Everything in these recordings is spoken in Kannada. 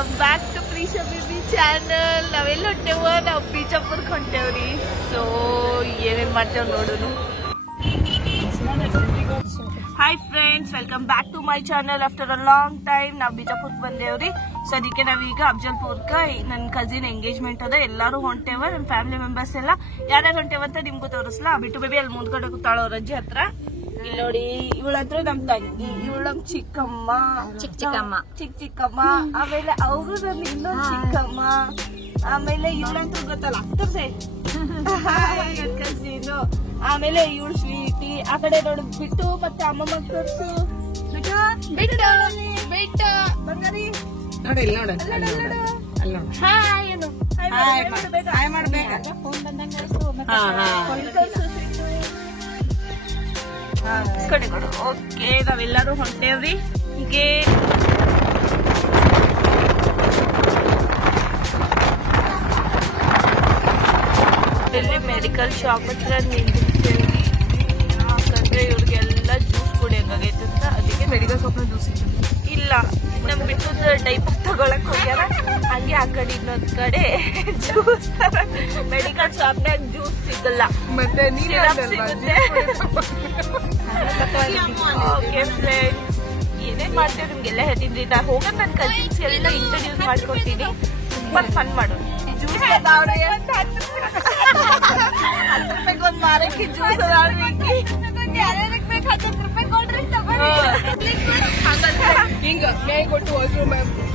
Welcome back to Preesha baby channel. ನಾವೆಲ್ಲ ಹೊಂಟೇವ, ನಾವು ಬಿಜಾಪುರ್ಗೆ ಹೊಂಟೇವ್ರಿ. ಸೊ ಏನೇನ್ ಮಾಡ್ತೇವ್ ನೋಡೋನು. Hi friends, welcome back to my channel. After a long time ನಾವು ಬಿಜಾಪುರ್ಗೆ ಬಂದೇವ್ರಿ. ಸೊ ಅದಕ್ಕೆ ನಾವೀಗ ಅಫ್ಜಲ್ಪುರ್ಕ ನನ್ನ ಕಸಿನ್ ಎಂಗೇಜ್ಮೆಂಟ್ ಅದ, ಎಲ್ಲಾರು ಹೊಂಟೇವ. ನಮ್ಮ ಫ್ಯಾಮಿಲಿ ಮೆಂಬರ್ಸ್ ಎಲ್ಲ ಯಾರ್ಯಾರು ಹೊಂಟೇವ ಅಂತ ನಿಮ್ಗೂ ತೋರಿಸ್ಲಾ. ಬಿಟ್ಟು ಬೇಬಿ ಅಲ್ಲಿ ಮುಂದ್ಗಡೆ ಕೂತಾಳ ಅವ್ರ ಅಜ್ಜಿ ಹತ್ರ. ಇಲ್ಲಿ ನೋಡಿ, ಇವಳಂದ್ರೆ ನಮ್ ತಂಗಿ, ಇವಳು ನಮ್ ಚಿಕ್ಕಮ್ಮ, ಚಿಕ್ಕಮ್ಮ. ಆಮೇಲೆ ಅವರು ನಮ್ ಇನ್ನೊಂದು ಚಿಕ್ಕಮ್ಮ. ಆಮೇಲೆ ಇವಳಂತೂ ಗೊತ್ತಲ್ಲ ತೋರ್ಸೆ ಕಸಿನು. ಆಮೇಲೆ ಇವಳು ಸ್ವೀಟಿ. ಆ ಕಡೆ ನೋಡು ಬಿಟ್ಟು ಮತ್ತೆ ಅಮ್ಮಮ್ಮ ತೋರ್ಸು. ಬಿಟ್ಟು ಬಂಗಾರಿ ನೋಡಿ, ಇಲ್ಲಿ ನೋಡು. ಹಾಯ್ ಏನು ಹಾಯ್ ಮಾಡ್ಬೇಕು. ಕಡೆ ಕೊಡು. ಓಕೆ, ನಾವೆಲ್ಲರೂ ಹೊಂಟೇವ್ರಿ. ಹೀಗೆ ಮೆಡಿಕಲ್ ಶಾಪ್ ಹತ್ರ ನಿಂತಿರ್ತೇವ್ರಿ. ಯಾಕಂದ್ರೆ ಇವ್ರಿಗೆಲ್ಲ ಜ್ಯೂಸ್ ಕುಡಿಯೋಕಾಗೈತೆ ಅಂತ, ಅದಕ್ಕೆ ಮೆಡಿಕಲ್ ಶಾಪ್ ನ ಜ್ಯೂಸ್ ಇಲ್ಲ. ನಮ್ ಬಿಟ್ಟದ ಡೈಪರ್ ತಗೊಳಕ್ ಹೋಗ್ಯಾರ. ಹಂಗೆ ಆ ಕಡೆ ಇನ್ನೊಂದ್ ಕಡೆ ಜ್ಯೂಸ್ ಮೆಡಿಕಲ್ ಶಾಪ್ ನಾಗ ಜ್ಯೂಸ್ ಸಿಗಲ್ಲ, ಮತ್ತೆ ಸಿಗುತ್ತೆ. ಓಕೆ ಫ್ರೆಂಡ್ಸ್, ಏನೇನ್ ಮಾಡ್ತೇವೆ ನಿಮ್ಗೆಲ್ಲ ಹೇಳ್ತೀನಿ. ನಾ ಹೋಗೋದ್ ನನ್ನ ಕಸಿನ್ಸ್ ಎಲ್ಲ ಇಂಟ್ರೊಡ್ಯೂಸ್ ಮಾಡ್ಕೊಡ್ತೀನಿ. ತುಂಬಾ ಫನ್ ಮಾಡೋಣ. ಜ್ಯೂಸ್ 10 ರೂಪಾಯಿಗೆ ಒಂದ್ ಮಾರಕ್ಕೆ ಜ್ಯೂಸ್ ಅದಾವ್ರಿ. ಯಾರ್ಯಾರಿಗೆ ಬೇಕು 10 ರೂಪಾಯಿ ಕೊಡ್ರಿ,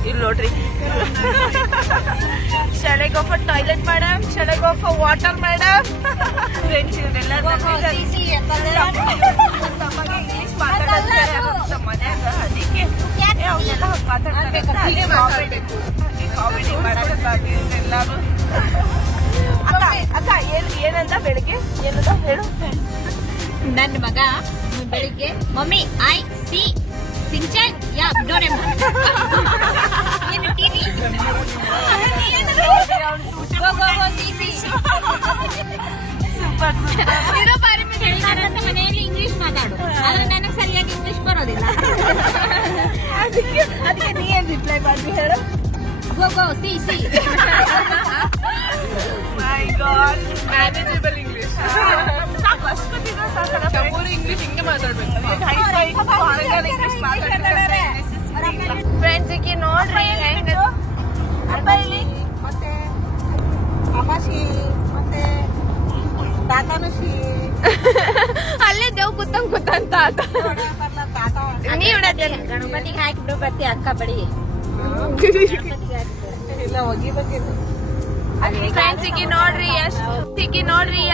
ಇಲ್ಲಿ ನೋಡ್ರಿ. ಶಾಲೆ ಗೋ ಫಾರ್ ಟಾಯ್ಲೆಟ್ ಮೇಡಮ್, ಶಾಲೆ go for water madam. Friends ಇವರೆಲ್ಲ ತಮಗೆ ಇಂಗ್ಲಿಷ್ ಮಾತಾಡ್ತಾರೆ ಮನ್ಯಾಗ, ಅದಕ್ಕೆ ಅವನ್ನೆಲ್ಲ ಮಾತಾಡ್ತಾರೆ. ಕಾಮಿಡಿ ಮಾಡಕ್ಕಾಗಿ ಎಲ್ಲಾರು. ಅಕ್ಕ ಏನಂತ ಬೆಳಿಗ್ಗೆ ಏನಂತ ಹೇಳು. ನನ್ನ ಮಗ ಬೆಳಿಗ್ಗೆ mummy I C Shinchan yeah Doraemon ಏನು ಟಿವಿ ಮನೆಯಲ್ಲಿ ಇಂಗ್ಲಿಷ್ ಮಾತಾಡು, ಆದ್ರೆ ನನಗೆ ಸರಿಯಾಗಿ ಇಂಗ್ಲಿಷ್ ಬರೋದಿಲ್ಲ. ಅದಕ್ಕೆ ನೀ ಏನ್ ರಿಪ್ಲೈ ಮಾಡ್ತಿ ಹೇಳು. ಗೋ ಗೋ ಸಿ ಸಿ. ಮೈ ಗಾಡ್, ಮ್ಯಾನೇಜಬಲ್ ಇಂಗ್ಲಿಷ್. ಇಂಗ್ಲಿಷ್ ಹಿಂಗೆ ಮಾತಾಡ್ಬೇಕು. ಫ್ರೆಂಡ್ಸ್ ಈಗ ನೋಡ್ರಿ ಹೆಂಗ ಮತ್ತೆ ಅಮಾಶಿ ಮತ್ತೆ ತಾತನುಷಿ ಅಲ್ಲೇ ದೇವ್ ಕೂತಂತ ನೀವ್ ಗಣಪತಿಗೆ ಹಾಕಿ ಬಿಡು ಬರ್ತಿ ಅಕ್ಕ ಬಡಿ ಇಲ್ಲ ಒಗಿಬೇಕು. ಫ್ರೆಂಡ್ಸ್ ಈಗ ನೋಡ್ರಿ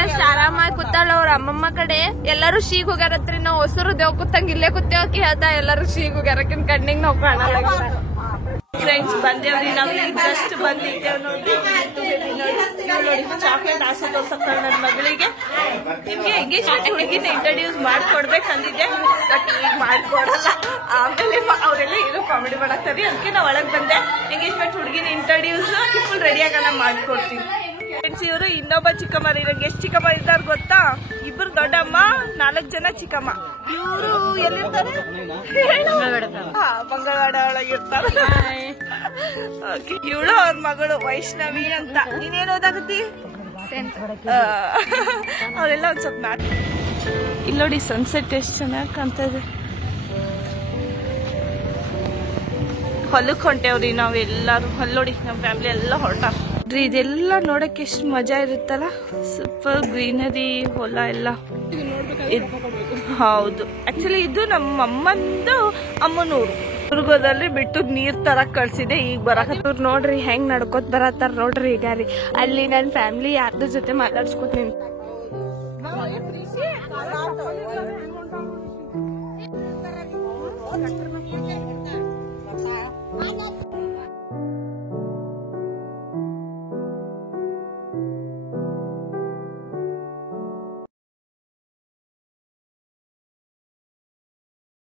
ಎಷ್ಟ್ ಆರಾಮಾಗಿ ಕೂತಾಳ ಅವ್ರ ಅಮ್ಮಮ್ಮ ಕಡೆ. ಎಲ್ಲಾರು ಶೀಗ್ ಹೋಗ್ಯಾರತ್ರಿ. ನಾವು ಹೊಸರು ದೇವ್ ಕೂತಂಗ ಇಲ್ಲೇ ಕೂತೇವಕ್ಕೆ ಹೇಳ್ತಾ ಎಲ್ಲಾರು ಶೀಗ್ ಹೋಗ್ಯಾರಕ್ಕಿನ್ ಕಣ್ಣಿಗೆ ನಾವು ಕಾಣಲ್ಲ. ಫ್ರೆಂಡ್ಸ್ ಬಂದೇವ್ರಿ, ನಾವು ಜಸ್ಟ್ ಬಂದಿದ್ದೇವ್ ನೋಡ್ರಿ. ನೋಡಿ ಚಾಕ್ಲೇಟ್ ಆಸೆ ತೋರ್ಸಕ್ತಾಳ ನನ್ನ ಮಗಳಿಗೆ. ನಿಮ್ಗೆ ಎಂಗೇಜ್ಮೆಂಟ್ ಹುಡುಗಿನ ಇಂಟ್ರೊಡ್ಯೂಸ್ ಮಾಡ್ಕೊಡ್ಬೇಕಂದಿದ್ದೆ, ಬಟ್ ಈಗ ಮಾಡ್ಕೊಡಲ್ಲ. ಆಮೇಲೆ ಅವರೆಲ್ಲ ಏನೋ ಕಾಮಿಡಿ ಮಾಡಾಕ್ತಾರಿ, ಅದಕ್ಕೆ ನಾವು ಒಳಗ್ ಬಂದೆ. ಎಂಗೇಜ್ಮೆಂಟ್ ಹುಡುಗಿನ ಇಂಟ್ರೊಡ್ಯೂಸ್ ಫುಲ್ ರೆಡಿ ಆಗ ನಾ ಮಾಡ್ಕೊಡ್ತೀನಿ. ಫ್ರೆಂಡ್ಸ್ ಇವರು ಇನ್ನೊಬ್ಬ ಚಿಕ್ಕಮ್ಮ. ಇರಂಗೆ ಎಷ್ಟು ಚಿಕ್ಕಮ್ಮ ಇರ್ತಾರ ಗೊತ್ತಾ? 2 ದೊಡ್ಡಮ್ಮ, 4 ಜನ ಚಿಕ್ಕಮ್ಮ. ಇವರು ಎಲ್ಲಿರ್ತಾರೆ? ಮಂಗಳವಾಡ ಒಳಗಿರ್ತಾರ. ಇವಳು ಅವ್ರ ಮಗಳು ವೈಷ್ಣವಿ ಅಂತ. ನೀನೇನ್ ಓದಾಗತ್ತಿ? ಅವರೆಲ್ಲ ಒಂದ್ ಸ್ವಲ್ಪ ನಾಟ. ಇಲ್ಲಿ ನೋಡಿ ಸನ್ಸೆಟ್ ಎಷ್ಟು ಚೆನ್ನಾಗಿ ಕಾಣ್ತದೆ. ಹೊಲಕ್ ಹೊಂಟೇವ್ರಿ ನಾವೆಲ್ಲಾರು. ಅಲ್ಲಿ ನೋಡಿ ನಮ್ ಫ್ಯಾಮಿಲಿ ಎಲ್ಲ ಹೊರಟಾರ. ಇದೆಲ್ಲ ನೋಡಕ್ ಎಷ್ಟು ಮಜಾ ಇರುತ್ತಲ್ಲ. ಸೂಪರ್ ಗ್ರೀನರಿ, ಹೊಲ ಎಲ್ಲ. ಹೌದು, ಆಕ್ಚುಲಿ ಇದು ನಮ್ಮ ಅಮ್ಮಂದು ಅಮ್ಮನೂರು. ದುರ್ಗದಲ್ಲಿ ಬಿಟ್ಟು ನೀರ್ ತರಕ್ ಕಳ್ಸಿದೆ. ಈಗ ಬರಕತ್ತವ್ರು ನೋಡ್ರಿ ಹೆಂಗ್ ನಡ್ಕೋತ್ ಬರತ್ತಾರ ನೋಡ್ರಿ. ಈಗ ರೀ ಅಲ್ಲಿ ನನ್ ಫ್ಯಾಮಿಲಿ ಯಾರ್ದ್ರ ಜೊತೆ ಮಾತಾಡ್ಸ್ಕೊತ ನಿಂತ